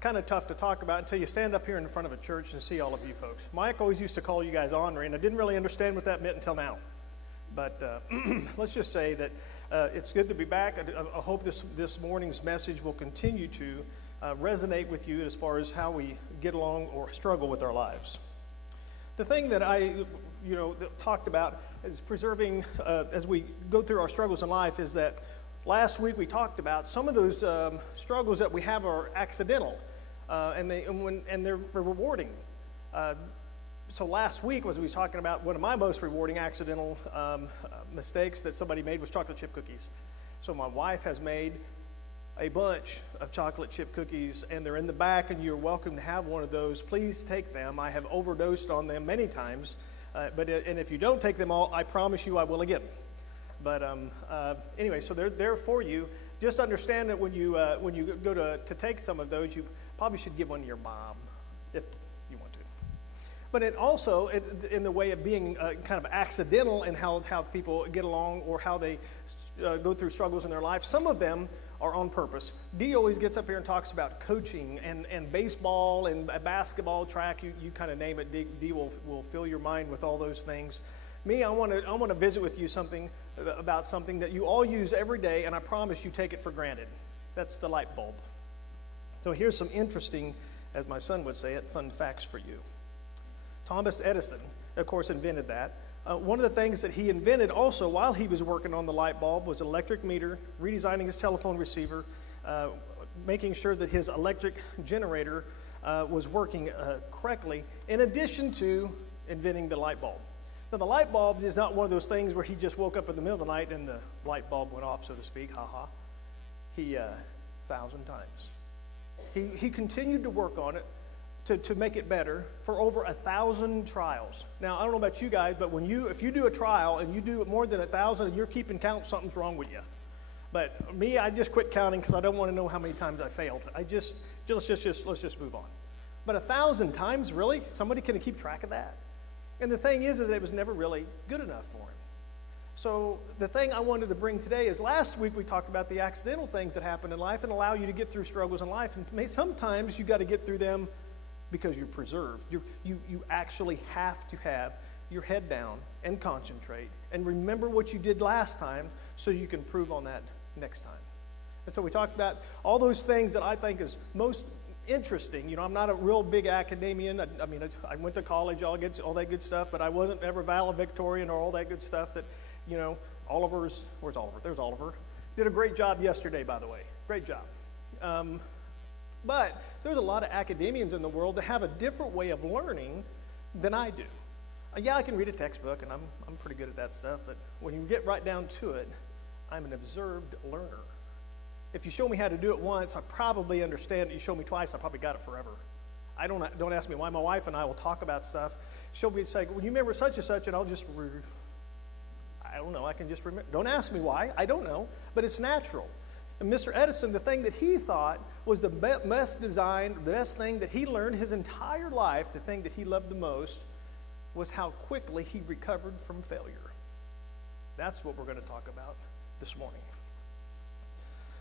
Kind of tough to talk about until you stand up here in front of a church and see all of you folks. Mike always used to call you guys ornery, and I didn't really understand what that meant until now. But let's just say that it's good to be back. I hope this morning's message will continue to resonate with you as far as how we get along or struggle with our lives. The thing that I talked about is preserving, as we go through our struggles in life, is that last week we talked about some of those struggles that we have are accidental, and they're rewarding. So last week, as we was talking about, one of my most rewarding accidental mistakes that somebody made was chocolate chip cookies. So my wife has made a bunch of chocolate chip cookies, and they're in the back, and you're welcome to have one of those. Please take them. I have overdosed on them many times, and if you don't take them all, I promise you I will again. But anyway, so they're there for you. Just understand that when you go to take some of those, you probably should give one to your mom if you want to. But it also, in the way of being kind of accidental in how people get along or how they go through struggles in their life, some of them are on purpose. Dee always gets up here and talks about coaching and baseball and basketball, track, you kind of name it. Dee will fill your mind with all those things. Me, I want to visit with you about something that you all use every day, and I promise you take it for granted. That's the light bulb. So here's some interesting, as my son would say it, fun facts for you. Thomas Edison, of course, invented that. One of the things that he invented also while he was working on the light bulb was an electric meter, redesigning his telephone receiver, making sure that his electric generator was working correctly, in addition to inventing the light bulb. Now, the light bulb is not one of those things where he just woke up in the middle of the night and the light bulb went off, so to speak. He 1,000 times. He continued to work on it to make it better for over 1,000 trials. Now, I don't know about you guys, but if you do a trial and you do more than 1,000 and you're keeping count, something's wrong with you. But me, I just quit counting because I don't want to know how many times I failed. Let's just move on. But 1,000 times, really? Somebody can keep track of that? And the thing is that it was never really good enough for him. So the thing I wanted to bring today is last week we talked about the accidental things that happen in life and allow you to get through struggles in life. And sometimes you got to get through them because you're preserved. You actually have to have your head down and concentrate and remember what you did last time so you can improve on that next time. And so we talked about all those things that I think is most interesting. I'm not a real big academician. I went to college, all that good stuff, but I wasn't ever valedictorian or all that good stuff that, where's Oliver? There's Oliver. Did a great job yesterday, by the way. Great job. But there's a lot of academians in the world that have a different way of learning than I do. Yeah, I can read a textbook, and I'm pretty good at that stuff, but when you get right down to it, I'm an observed learner. If you show me how to do it once, I probably understand it. You show me twice, I probably got it forever. Don't ask me why. My wife and I will talk about stuff. She'll be saying, well, you remember such and such, and I'll just, I don't know, I can just remember. Don't ask me why, I don't know, but it's natural. And Mr. Edison, the thing that he thought was the best design, the best thing that he learned his entire life, the thing that he loved the most, was how quickly he recovered from failure. That's what we're going to talk about this morning.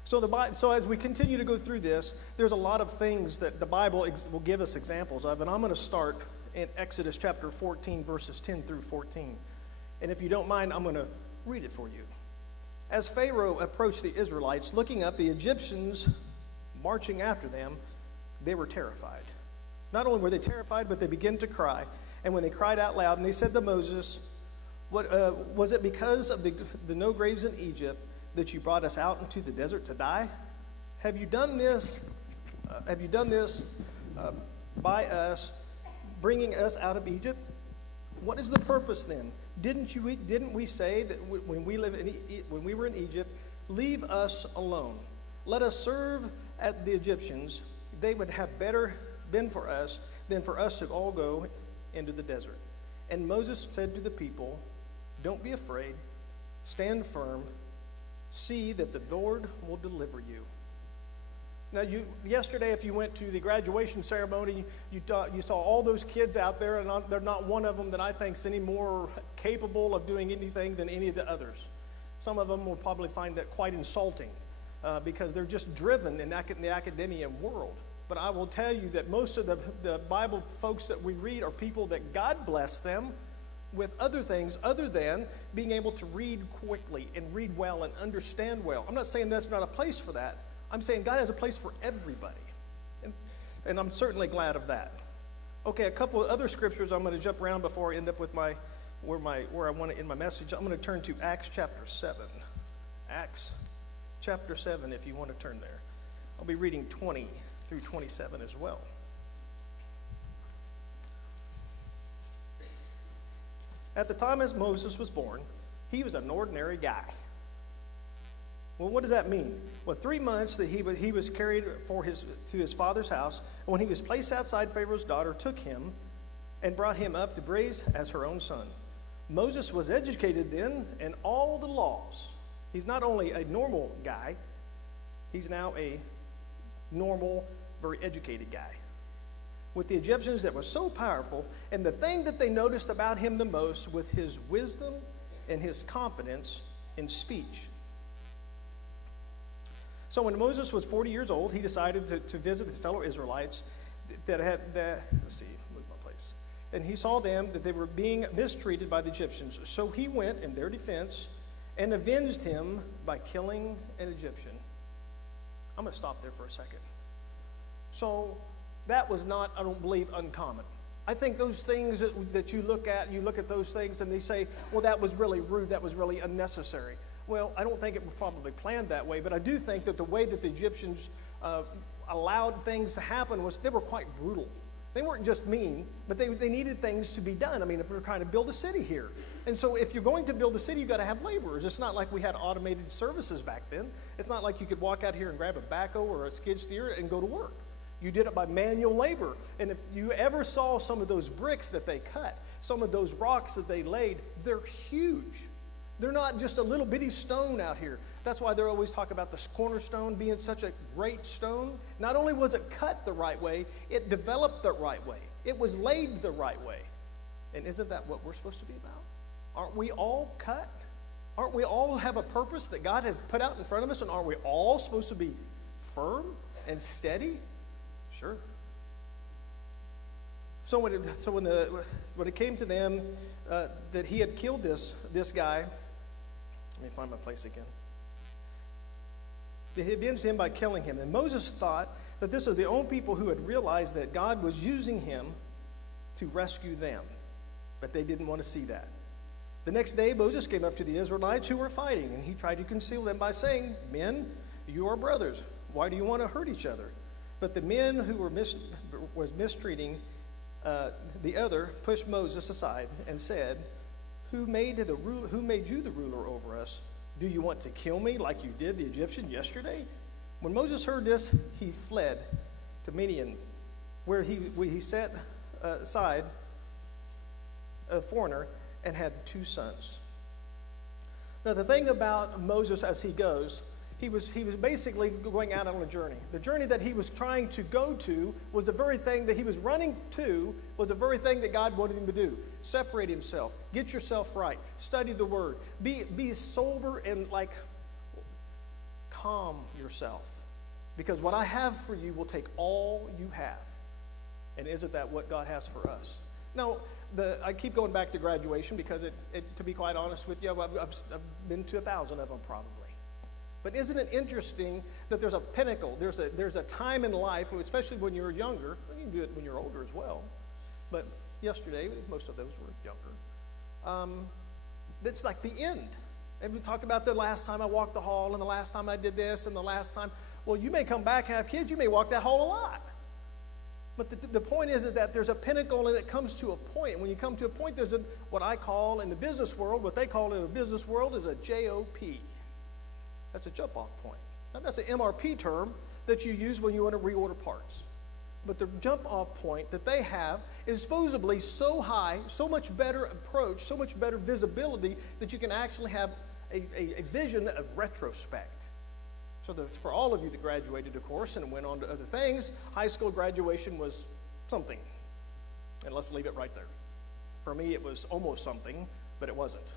So as we continue to go through this, there's a lot of things that the Bible will give us examples of, and I'm going to start in Exodus chapter 14, verses 10 through 14. And if you don't mind, I'm going to read it for you. As Pharaoh approached the Israelites, looking up, the Egyptians marching after them, they were terrified. Not only were they terrified, but they began to cry. And when they cried out loud, and they said to Moses, was it because of the no graves in Egypt that you brought us out into the desert to die? Have you done this by us, bringing us out of Egypt? What is the purpose then? Didn't we say that when we were in Egypt, leave us alone? Let us serve at the Egyptians. They would have better been for us than for us to all go into the desert. And Moses said to the people, don't be afraid, stand firm, see that the Lord will deliver you. Now, yesterday, if you went to the graduation ceremony, you saw all those kids out there, and there's not one of them that I think is any more capable of doing anything than any of the others. Some of them will probably find that quite insulting because they're just driven in the academia world. But I will tell you that most of the Bible folks that we read are people that God blessed them with other things other than being able to read quickly and read well and understand well. I'm not saying that's not a place for that. I'm saying God has a place for everybody. And I'm certainly glad of that. Okay, a couple of other scriptures I'm going to jump around before I end up with where I want to end my message. I'm going to turn to Acts chapter 7. Acts chapter 7, if you want to turn there. I'll be reading 20 through 27 as well. At the time as Moses was born, he was an ordinary guy. Well, what does that mean? Well, 3 months that he was carried to his father's house, and when he was placed outside, Pharaoh's daughter took him and brought him up to raise as her own son. Moses was educated then in all the laws. He's not only a normal guy, he's now a normal, very educated guy. With the Egyptians that was so powerful, and the thing that they noticed about him the most was his wisdom and his competence in speech. So when Moses was 40 years old, he decided to visit his fellow Israelites that had, let's see, where's my place? And he saw them that they were being mistreated by the Egyptians. So he went in their defense and avenged him by killing an Egyptian. I'm going to stop there for a second. So that was not, I don't believe, uncommon. I think those things that you look at those things and they say, well, that was really rude, that was really unnecessary. Well, I don't think it was probably planned that way, but I do think that the way that the Egyptians allowed things to happen was they were quite brutal. They weren't just mean, but they needed things to be done. I mean, if we're trying to build a city here. And so if you're going to build a city, you've got to have laborers. It's not like we had automated services back then. It's not like you could walk out here and grab a backhoe or a skid steer and go to work. You did it by manual labor. And if you ever saw some of those bricks that they cut, some of those rocks that they laid, they're huge. They're not just a little bitty stone out here. That's why they're always talking about the Cornerstone being such a great stone. Not only was it cut the right way, it developed the right way. It was laid the right way. And isn't that what we're supposed to be about? Aren't we all cut? Aren't we all have a purpose that God has put out in front of us? And aren't we all supposed to be firm and steady? Sure. So when it came to them that he had killed this guy, let me find my place again. They avenged him by killing him. And Moses thought that this was the only people who had realized that God was using him to rescue them. But they didn't want to see that. The next day, Moses came up to the Israelites who were fighting, and he tried to conceal them by saying, "Men, you are brothers. Why do you want to hurt each other?" But the men who was mistreating the other pushed Moses aside and said, Who made you the ruler over us? Do you want to kill me like you did the Egyptian yesterday? When Moses heard this, he fled to Midian, where he set aside a foreigner and had 2 sons. Now the thing about Moses as he goes, he was basically going out on a journey. The journey that he was trying to go to was the very thing that he was running to, was the very thing that God wanted him to do. Separate himself. Get yourself right. Study the Word. Be sober and calm yourself. Because what I have for you will take all you have. And isn't that what God has for us? Now, I keep going back to graduation because to be quite honest with you, I've been to 1,000 of them probably. But isn't it interesting that there's a pinnacle, there's a time in life, especially when you're younger, you can do it when you're older as well, but yesterday, most of those were younger, it's like the end. And we talk about the last time I walked the hall, and the last time I did this, and the last time, well, you may come back and have kids, you may walk that hall a lot. But the point is that there's a pinnacle, and it comes to a point. And when you come to a point, there's what I call in the business world, what they call in the business world is a JOP. That's a jump-off point. Now, that's an MRP term that you use when you want to reorder parts. But the jump-off point that they have is supposedly so high, so much better approach, so much better visibility that you can actually have a vision of retrospect. So for all of you that graduated, of course, and went on to other things, high school graduation was something. And let's leave it right there. For me, it was almost something, but it wasn't.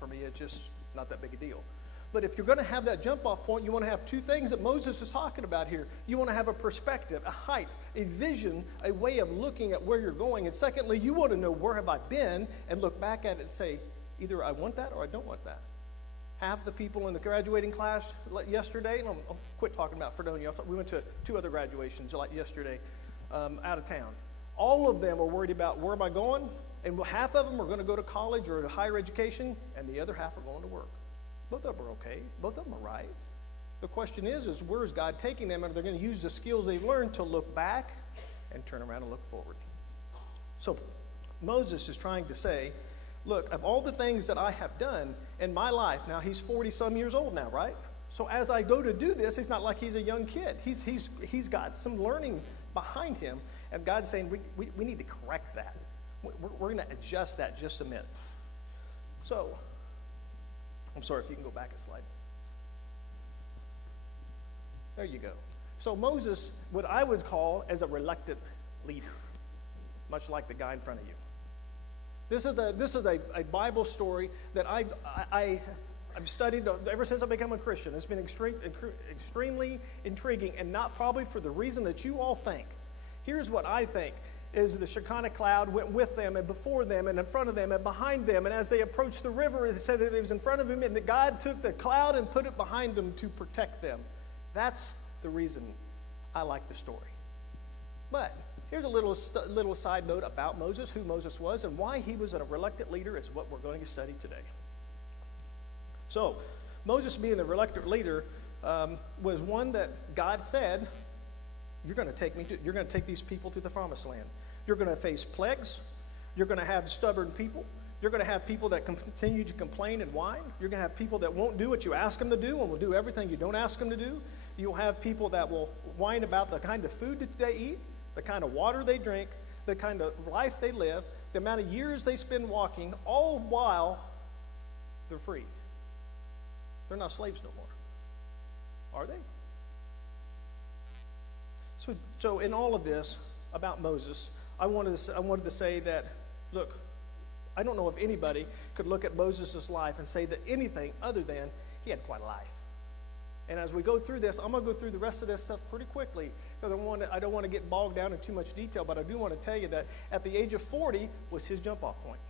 For me, it's just not that big a deal. But if you're going to have that jump-off point, you want to have two things that Moses is talking about here. You want to have a perspective, a height, a vision, a way of looking at where you're going. And secondly, you want to know, where have I been, and look back at it and say, either I want that or I don't want that. Half the people in the graduating class yesterday, and I'll quit talking about Fredonia. We went to 2 other graduations like yesterday out of town. All of them are worried about, where am I going? And half of them are going to go to college or to higher education, and the other half are going to work. Both of them are okay. Both of them are right. The question is where is God taking them? And they're going to use the skills they've learned to look back and turn around and look forward. So Moses is trying to say, look, of all the things that I have done in my life, now he's 40-some years old now, right? So as I go to do this, it's not like he's a young kid. He's got some learning behind him, and God's saying we need to correct that. We're going to adjust that just a minute. So, I'm sorry, if you can go back a slide. There you go. So Moses, what I would call as a reluctant leader, much like the guy in front of you. This is a Bible story that I've studied ever since I became a Christian. It's been extremely intriguing, and not probably for the reason that you all think. Here's what I think. Is the Shekinah cloud went with them and before them and in front of them and behind them. And as they approached the river, it said that it was in front of him, and that God took the cloud and put it behind them to protect them. That's the reason I like the story. But here's a little side note about Moses, who Moses was, and why he was a reluctant leader is what we're going to study today. So Moses, being the reluctant leader, was one that God said, you're going to take these people to the promised land. You're going to face plagues. You're going to have stubborn people. You're going to have people that continue to complain and whine. You're going to have people that won't do what you ask them to do and will do everything you don't ask them to do. You'll have people that will whine about the kind of food that they eat, the kind of water they drink, the kind of life they live, the amount of years they spend walking, all while they're free. They're not slaves no more. Are they? So in all of this about Moses, I wanted to say that, look, I don't know if anybody could look at Moses' life and say that anything other than he had quite a life. And as we go through this, I'm going to go through the rest of this stuff pretty quickly, because I don't want to get bogged down in too much detail, but I do want to tell you that at the age of 40 was his jump-off point.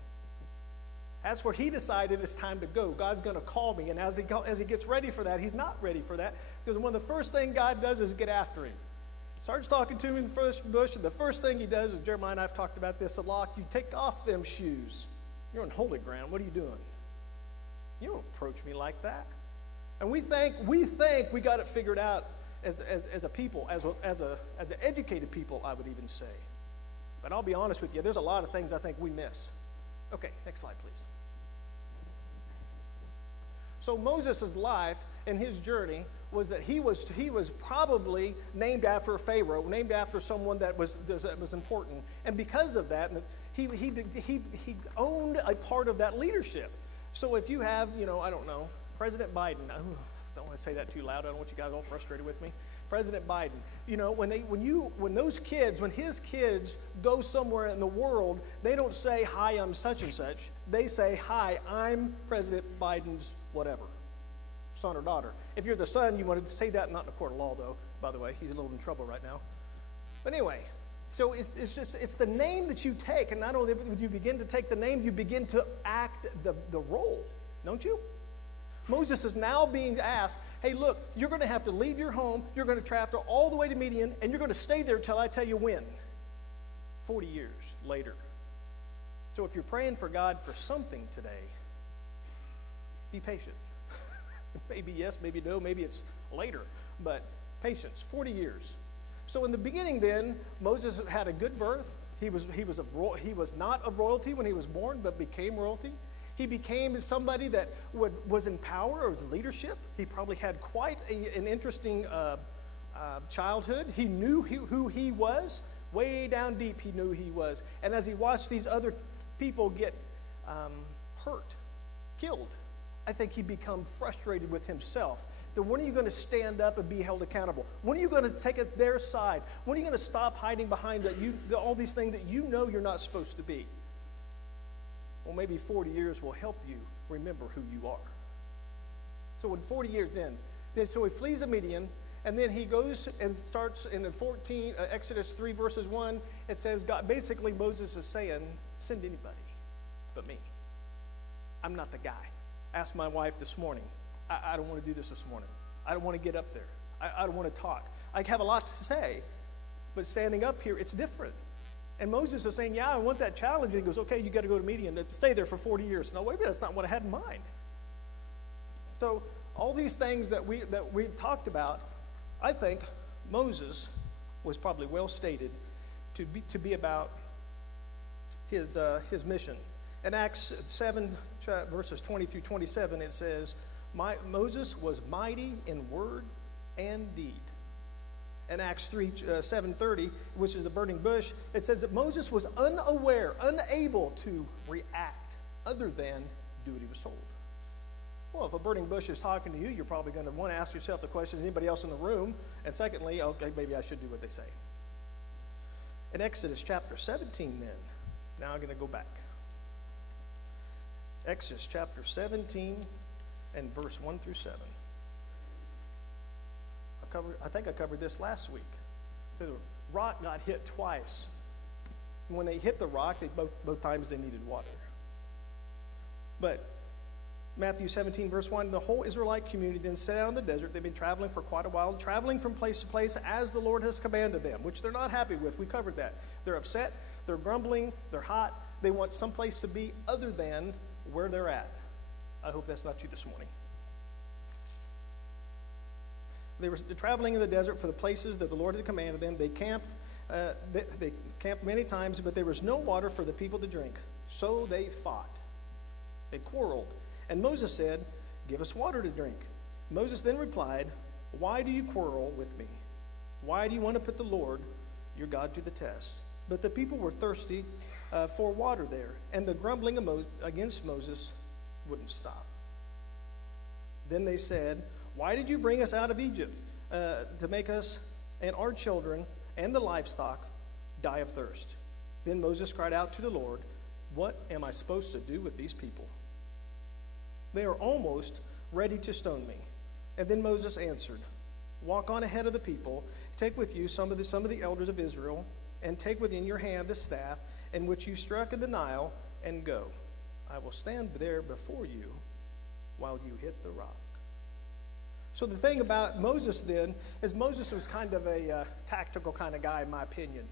That's where he decided it's time to go. God's going to call me. And as he gets ready for that, he's not ready for that, because one of the first things God does is get after him. Starts talking to him in the first bush, and the first thing he does, and Jeremiah and I have talked about this a lot, you take off them shoes. You're on holy ground. What are you doing? You don't approach me like that. And we think we got it figured out as a people, as an educated people, I would even say. But I'll be honest with you, there's a lot of things I think we miss. Okay, next slide, please. So Moses' life and his journey was that he was probably named after a pharaoh, named after someone that was important, and because of that, he owned a part of that leadership. So if you have, I don't know, President Biden. I don't want to say that too loud. I don't want you guys all frustrated with me. President Biden. When his kids go somewhere in the world, they don't say, "Hi, I'm such and such." They say, "Hi, I'm President Biden's whatever, son or daughter." If you're the son, you want to say that, not in a court of law, though. By the way, he's a little in trouble right now. But anyway, so it's the name that you take, and not only when you begin to take the name, you begin to act the role, don't you? Moses is now being asked, hey, look, you're going to have to leave your home, you're going to travel all the way to Midian, and you're going to stay there till I tell you when. 40 years later. So if you're praying for God for something today, be patient. Maybe yes, maybe no, maybe it's later, but patience, 40 years. So in the beginning then, Moses had a good birth. He was not of royalty when he was born, but became royalty. He became somebody that was in power or leadership. He probably had quite an interesting childhood. He knew who he was. Way down deep, he knew who he was. And as he watched these other people get hurt, killed, I think he became frustrated with himself. Then when are you going to stand up and be held accountable? When are you going to take it their side? When are you going to stop hiding behind all these things that you know you're not supposed to be? Well, maybe 40 years will help you remember who you are. So in 40 years so he flees a Midian, and then he goes and starts in the Exodus 3 verses 1, it says, basically Moses is saying, send anybody but me. I'm not the guy. Asked my wife this morning, I don't want to do this morning. I don't want to get up there. I don't want to talk. I have a lot to say, but standing up here, it's different. And Moses is saying, yeah, I want that challenge. And he goes, okay, you got to go to Midian and stay there for 40 years. No, wait a minute, that's not what I had in mind. So all these things that we've talked about, I think Moses was probably well stated to be about his mission. In Acts 7, verses 20 through 27, it says, Moses was mighty in word and deed. In Acts 7:30, which is the burning bush, it says that Moses was unable to react other than do what he was told. Well, if a burning bush is talking to you, you're probably going to want to ask yourself the question, is anybody else in the room? And secondly, okay, maybe I should do what they say. In Exodus chapter 17 then, now I'm going to go back. Exodus chapter 17 and verse 1 through 7. I think I covered this last week. The rock got hit twice. When they hit the rock, both times they needed water. But Matthew 17, verse 1, the whole Israelite community then set out in the desert. They've been traveling for quite a while, traveling from place to place as the Lord has commanded them, which they're not happy with. We covered that. They're upset, they're grumbling, they're hot. They want someplace to be other than where they're at. I hope that's not you this morning. They were traveling in the desert for the places that the Lord had commanded them. They camped many times, but there was no water for the people to drink. So they fought. They quarreled. And Moses said, give us water to drink. Moses then replied, why do you quarrel with me? Why do you want to put the Lord, your God, to the test? But the people were thirsty for water there, and the grumbling against Moses wouldn't stop. Then they said, why did you bring us out of Egypt to make us and our children and the livestock die of thirst? Then Moses cried out to the Lord, what am I supposed to do with these people? They are almost ready to stone me. And then Moses answered, walk on ahead of the people, take with you some of the elders of Israel, and take within your hand the staff in which you struck in the Nile, and go. I will stand there before you while you hit the rock. So the thing about Moses then is Moses was kind of a tactical kind of guy, in my opinion.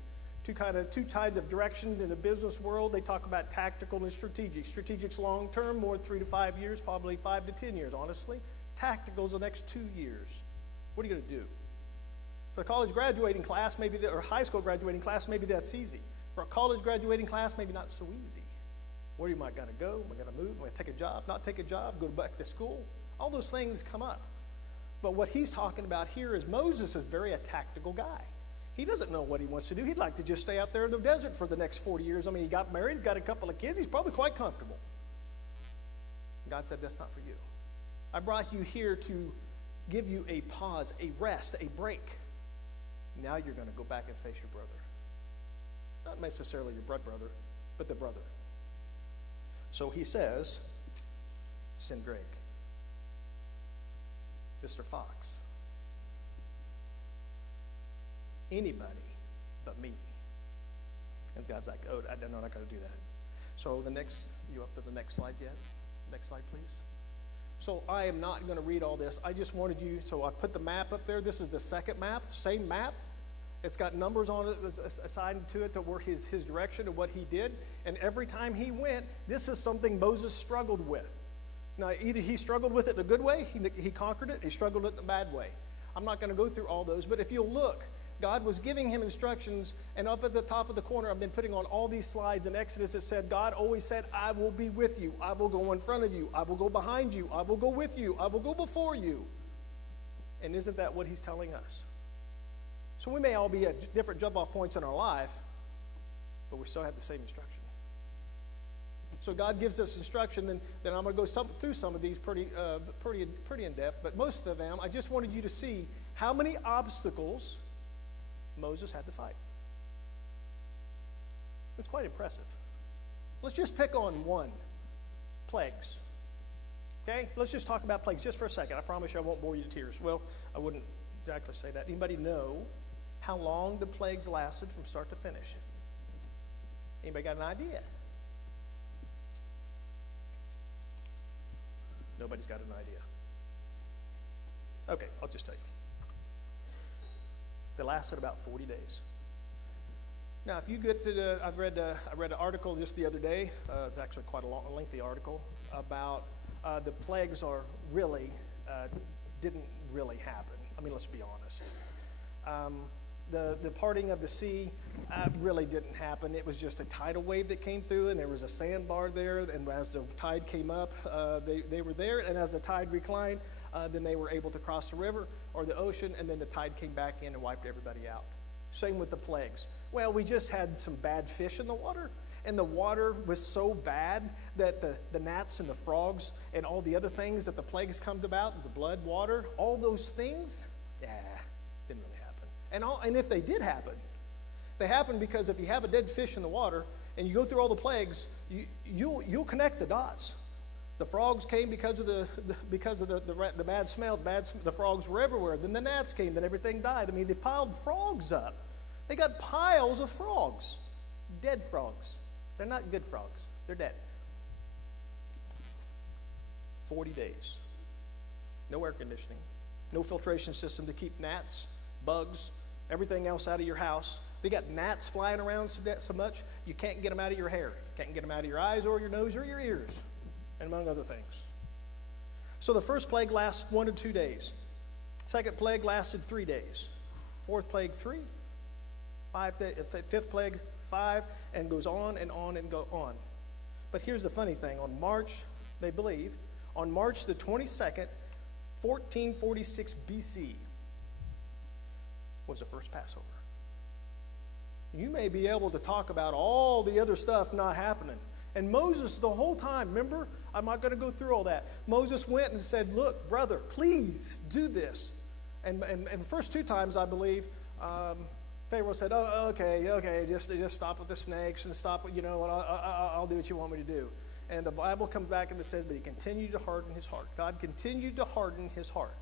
Two kinds of directions in the business world. They talk about tactical and strategic. Strategic's long term, more than 3 to 5 years, probably 5 to 10 years, honestly. Tactical's the next 2 years. What are you going to do? For a college graduating class, or high school graduating class, maybe that's easy. For a college graduating class, maybe not so easy. Where you might got to go? Am I going to move? Am I going to take a job? Not take a job? Go back to school? All those things come up. But what he's talking about here is Moses is very a tactical guy. He doesn't know what he wants to do. He'd like to just stay out there in the desert for the next 40 years. I mean, he got married, he's got a couple of kids. He's probably quite comfortable. God said, that's not for you. I brought you here to give you a pause, a rest, a break. Now you're going to go back and face your brother. Not necessarily your blood brother, but the brother. So he says, send Greg, Mr. Fox, anybody but me. And God's like, oh, I'm not going to do that. So you up to the next slide yet? Next slide, please. So I am not going to read all this. I just wanted you, so I put the map up there. This is the second map, same map. It's got numbers on it assigned to it to where his direction and what he did. And every time he went, this is something Moses struggled with. Now, either he struggled with it in a good way, he conquered it, he struggled with it in a bad way. I'm not going to go through all those, but if you'll look, God was giving him instructions, and up at the top of the corner, I've been putting on all these slides in Exodus, it said, God always said, I will be with you. I will go in front of you. I will go behind you. I will go with you. I will go before you. And isn't that what he's telling us? So we may all be at different jump-off points in our life, but we still have the same instruction. So God gives us instruction, then I'm going to go through some of these pretty in depth, but most of them, I just wanted you to see how many obstacles Moses had to fight. It's quite impressive. Let's just pick on one. Plagues. Okay, let's just talk about plagues just for a second. I promise you I won't bore you to tears. Well, I wouldn't exactly say that. Anybody know how long the plagues lasted from start to finish? Anybody got an idea? Nobody's got an idea. Okay, I'll just tell you. They lasted about 40 days. Now, if you get to I read an article just the other day. It's actually quite a lengthy article about the plagues didn't really happen. I mean, let's be honest. The parting of the sea really didn't happen. It was just a tidal wave that came through, and there was a sandbar there. And as the tide came up, they were there. And as the tide reclined, then they were able to cross the river or the ocean, and then the tide came back in and wiped everybody out. Same with the plagues. Well, we just had some bad fish in the water, and the water was so bad that the gnats and the frogs and all the other things that the plagues come about, the blood, water, all those things, didn't really happen. And if they did happen, they happen because if you have a dead fish in the water and you go through all the plagues, you'll connect the dots. The frogs came because of the bad smell. The frogs were everywhere. Then the gnats came. Then everything died. I mean, they piled frogs up. They got piles of frogs, dead frogs. They're not good frogs. They're dead. 40 days. No air conditioning. No filtration system to keep gnats, bugs, everything else out of your house. They got gnats flying around so much you can't get them out of your hair. You can't get them out of your eyes or your nose or your ears, and among other things. So the first plague lasted 1 to 2 days. Second plague lasted 3 days. Fourth plague, 3. Fifth plague, 5, and goes on and on and go on. But here's the funny thing. They believe, on March the 22nd, 1446 BC, was the first Passover. You may be able to talk about all the other stuff not happening. And Moses, the whole time, remember, I'm not going to go through all that. Moses went and said, look, brother, please do this. And the first 2 times, I believe, Pharaoh said, oh, okay, just stop with the snakes and stop, I'll do what you want me to do. And the Bible comes back and it says that he continued to harden his heart. God continued to harden his heart.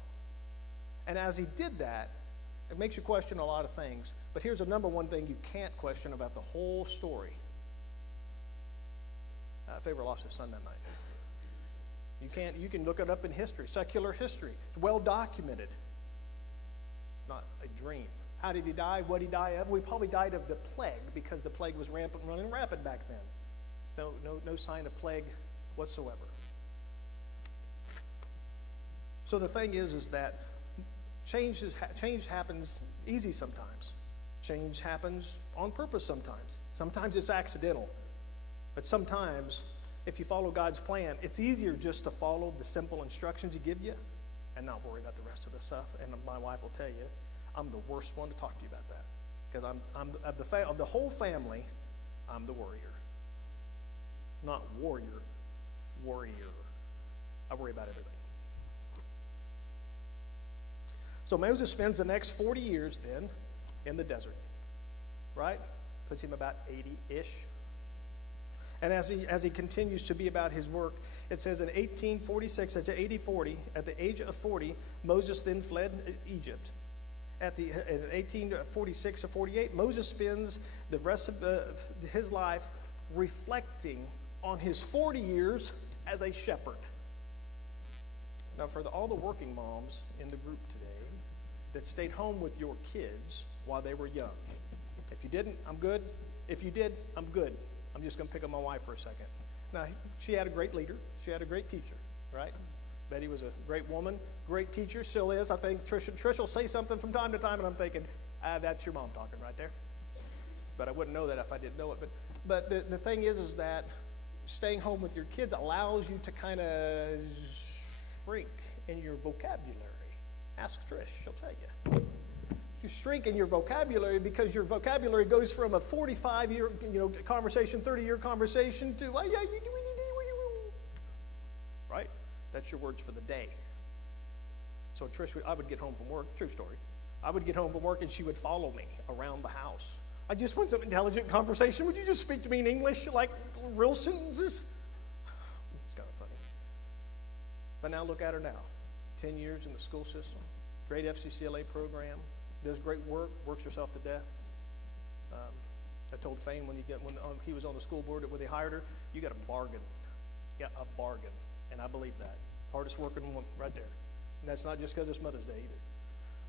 And as he did that, it makes you question a lot of things. But here's the number one thing you can't question about the whole story. Pharaoh lost his son that night. You can look it up in history, secular history. It's well documented. Not a dream. How did he die? What did he die of? We probably died of the plague because the plague was running rampant back then. No sign of plague whatsoever. So the thing is that change happens easy sometimes. Change happens on purpose sometimes. Sometimes it's accidental. But sometimes, if you follow God's plan, it's easier just to follow the simple instructions he give you and not worry about the rest of the stuff. And my wife will tell you, I'm the worst one to talk to you about that. Because of the whole family, I'm the worrier. Not warrior, worrier. I worry about everything. So Moses spends the next 40 years then in the desert. Right? Puts him about 80-ish. And as he continues to be about his work, it says in 1846, at the age of 40, Moses then fled Egypt. In 1846 or 48, Moses spends the rest of his life reflecting on his 40 years as a shepherd. Now, for all the working moms in the group today that stayed home with your kids while they were young, if you didn't, I'm good. If you did, I'm good. I'm just going to pick up my wife for a second. Now, she had a great leader. She had a great teacher, right? Betty was a great woman, great teacher, still is. I think Trish will say something from time to time, and I'm thinking, that's your mom talking right there. But I wouldn't know that if I didn't know it. But the thing is that staying home with your kids allows you to kind of shrink in your vocabulary. Ask Trish, she'll tell you. You shrink in your vocabulary because your vocabulary goes from a 45-year conversation, 30-year conversation to, right? That's your words for the day. So Trish, I would get home from work, true story. I would get home from work and she would follow me around the house. I just want some intelligent conversation. Would you just speak to me in English, like real sentences? It's kind of funny. But now look at her now. 10 years in the school system, great FCCLA program, does great work, works herself to death. I told Fane when he was on the school board when they hired her, you got a bargain. Yeah, a bargain. And I believe that. Hardest working woman right there. And that's not just because it's Mother's Day either.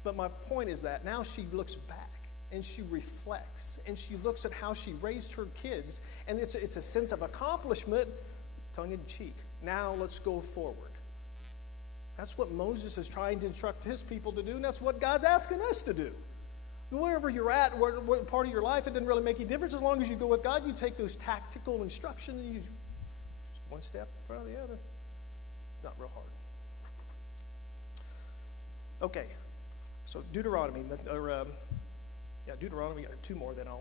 But my point is that now she looks back and she reflects and she looks at how she raised her kids, and it's a sense of accomplishment, tongue in cheek. Now let's go forward. That's what Moses is trying to instruct his people to do, and that's what God's asking us to do. Wherever you're at, what part of your life, it doesn't really make any difference. As long as you go with God, you take those tactical instructions and you one step in front of the other. Not real hard. Okay, so Deuteronomy, Deuteronomy, two more, then I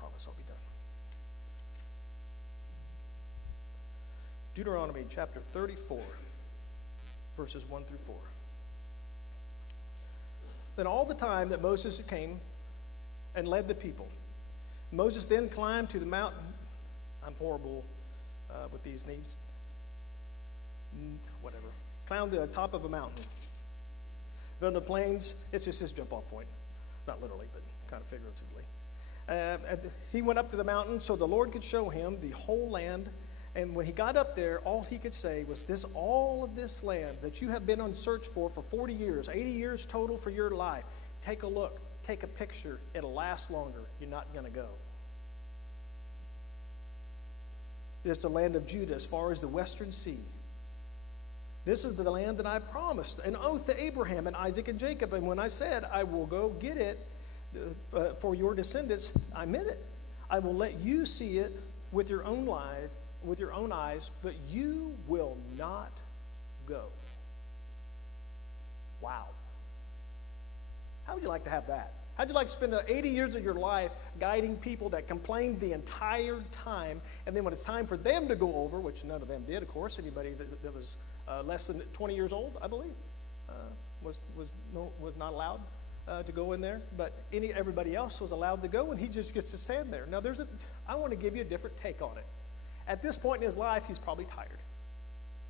promise I'll be done. Deuteronomy chapter 34, verses 1 through 4. Then all the time that Moses came and led the people, Moses then climbed to the mountain. I'm horrible with these names. Whatever. Climbed to the top of a mountain. From the plains, it's just his jump off point. Not literally, but kind of figuratively. He went up to the mountain so the Lord could show him the whole land. And when he got up there, all he could say was, all of this land that you have been on search for 40 years, 80 years total for your life. Take a look, take a picture. It'll last longer. You're not going to go. It's the land of Judah as far as the western sea. This is the land that I promised, an oath to Abraham and Isaac and Jacob. And when I said, I will go get it for your descendants, I meant it. I will let you see it with your own eyes, but you will not go. Wow. How would you like to have that? How'd you like to spend the 80 years of your life guiding people that complained the entire time, and then when it's time for them to go over, which none of them did, of course, anybody that was less than 20 years old, I believe, was not allowed to go in there, but everybody else was allowed to go, and he just gets to stand there. Now, I want to give you a different take on it. At this point in his life, he's probably tired.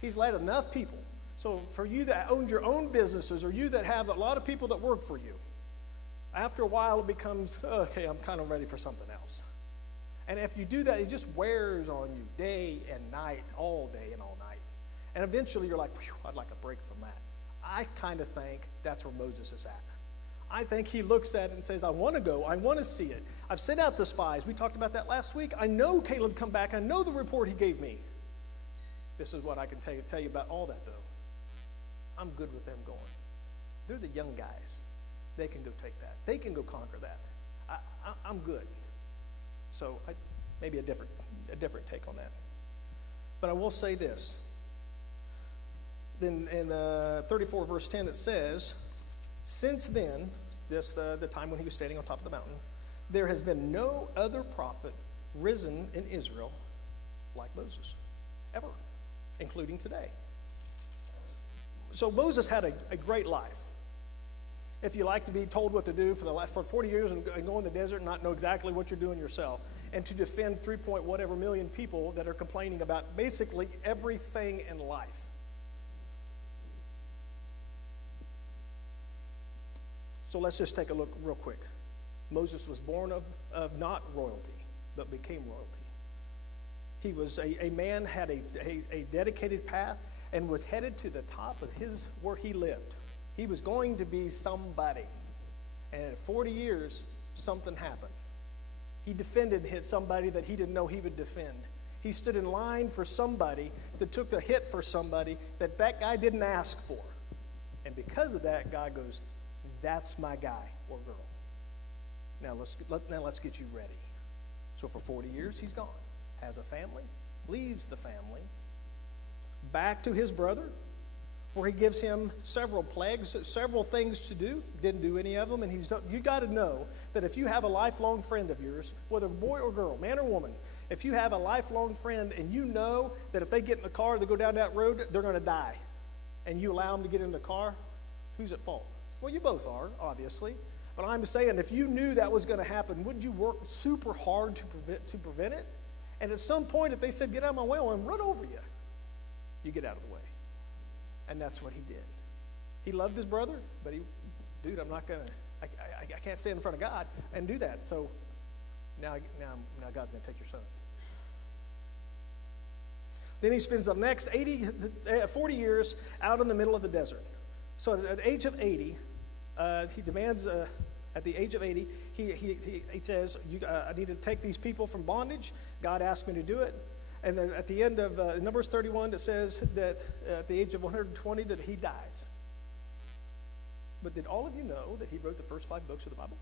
He's led enough people. So for you that owned your own businesses, or you that have a lot of people that work for you, after a while it becomes, okay, I'm kind of ready for something else. And if you do that, it just wears on you day and night, all day and all night. And eventually you're like, I'd like a break from that. I kind of think that's where Moses is at. I think he looks at it and says, I want to go. I want to see it. I've sent out the spies. We talked about that last week. I know Caleb come back. I know the report he gave me. This is what I can tell you about all that, though. I'm good with them going. They're the young guys. They can go take that. They can go conquer that. I'm good. So maybe a different take on that. But I will say this. Then in 34 verse 10 it says, since then, the time when he was standing on top of the mountain, there has been no other prophet risen in Israel like Moses, ever, including today. So Moses had a great life. If you like to be told what to do for 40 years and go in the desert and not know exactly what you're doing yourself, and to defend 3-point-whatever million people that are complaining about basically everything in life. So let's just take a look real quick. Moses was born of not royalty, but became royalty. He was a man, had a dedicated path, and was headed to the top of where he lived. He was going to be somebody. And at 40 years, something happened. He defended somebody that he didn't know he would defend. He stood in line for somebody that took the hit for somebody that guy didn't ask for. And because of that, God goes, that's my guy or girl. Now let's get you ready. So for 40 years, he's gone. Has a family, leaves the family, back to his brother, where he gives him several plagues, several things to do. Didn't do any of them, and you got to know that if you have a lifelong friend of yours, whether boy or girl, man or woman, if you have a lifelong friend and you know that if they get in the car, they go down that road, they're going to die, and you allow them to get in the car, who's at fault? Well, you both are, obviously. But I'm saying, if you knew that was going to happen, wouldn't you work super hard to prevent it? And at some point, if they said, get out of my way, I'll run over you, you get out of the way. And that's what he did. He loved his brother, but dude, I'm not going to, I can't stand in front of God and do that. So now God's going to take your son. Then he spends the next 40 years out in the middle of the desert. So at the age of 80, he demands, at the age of 80, he says, I need to take these people from bondage. God asked me to do it. And then at the end of Numbers 31, it says that at the age of 120 that he dies. But did all of you know that he wrote the first 5 books of the Bible?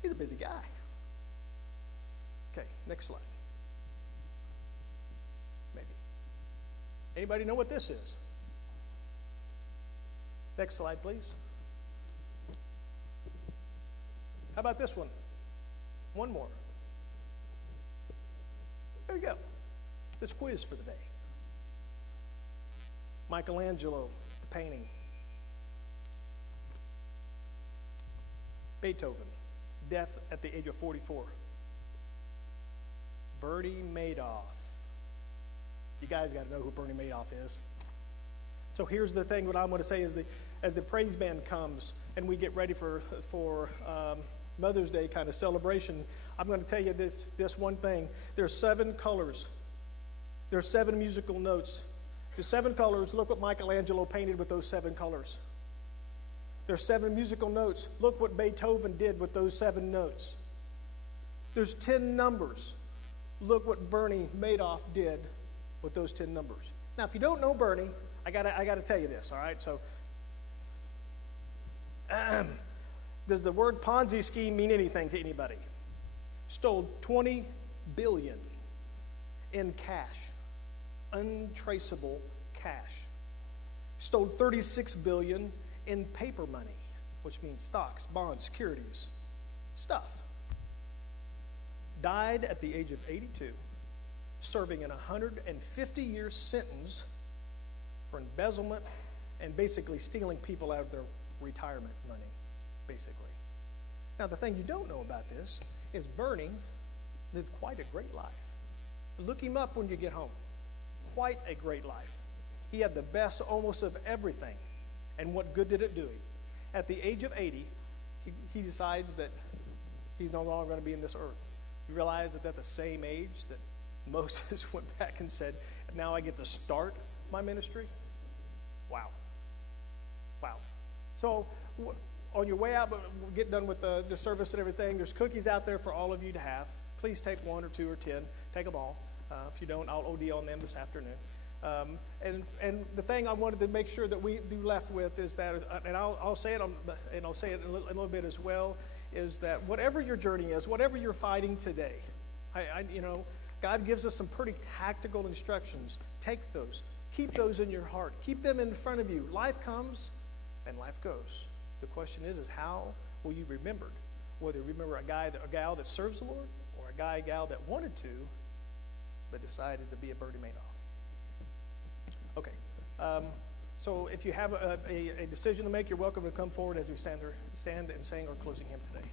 He's a busy guy. Okay, next slide. Maybe. Anybody know what this is? Next slide, please. How about this one? One more. There you go. This quiz for the day. Michelangelo, the painting. Beethoven, death at the age of 44. Bernie Madoff. You guys got to know who Bernie Madoff is. So here's the thing, what I'm going to say is as the praise band comes and we get ready for Mother's Day kind of celebration, I'm going to tell you this one thing. There's 7 colors. There's 7 musical notes. There's 7 colors. Look what Michelangelo painted with those 7 colors. There's 7 musical notes. Look what Beethoven did with those 7 notes. There's 10 numbers. Look what Bernie Madoff did with those 10 numbers. Now, if you don't know Bernie, I gotta tell you this, all right? So, does the word Ponzi scheme mean anything to anybody? Stole $20 billion in cash, untraceable cash. Stole $36 billion in paper money, which means stocks, bonds, securities, stuff. Died at the age of 82, serving an 150-year sentence for embezzlement and basically stealing people out of their retirement money, basically. Now, the thing you don't know about this is Bernie lived quite a great life. Look him up when you get home. Quite a great life. He had the best almost of everything. And what good did it do him? At the age of 80, he decides that he's no longer going to be in this earth. You realize that at the same age that Moses went back and said, now I get to start my ministry? Wow. Wow. So on your way out, but we'll get done with the service and everything, there's cookies out there for all of you to have. Please take 1 or 2 or 10. Take them all. If you don't, I'll OD on them this afternoon. And the thing I wanted to make sure that we do left with is that, and I'll say it, and I'll say it in a little bit as well, is that whatever your journey is, whatever you're fighting today, God gives us some pretty tactical instructions. Take those. Keep those in your heart. Keep them in front of you. Life comes and life goes. The question is how will you be remembered? Whether you remember a gal that serves the Lord, or a gal that wanted to, but decided to be a Bernie Madoff. Okay. So if you have a decision to make, you're welcome to come forward as we stand and sing our closing hymn today.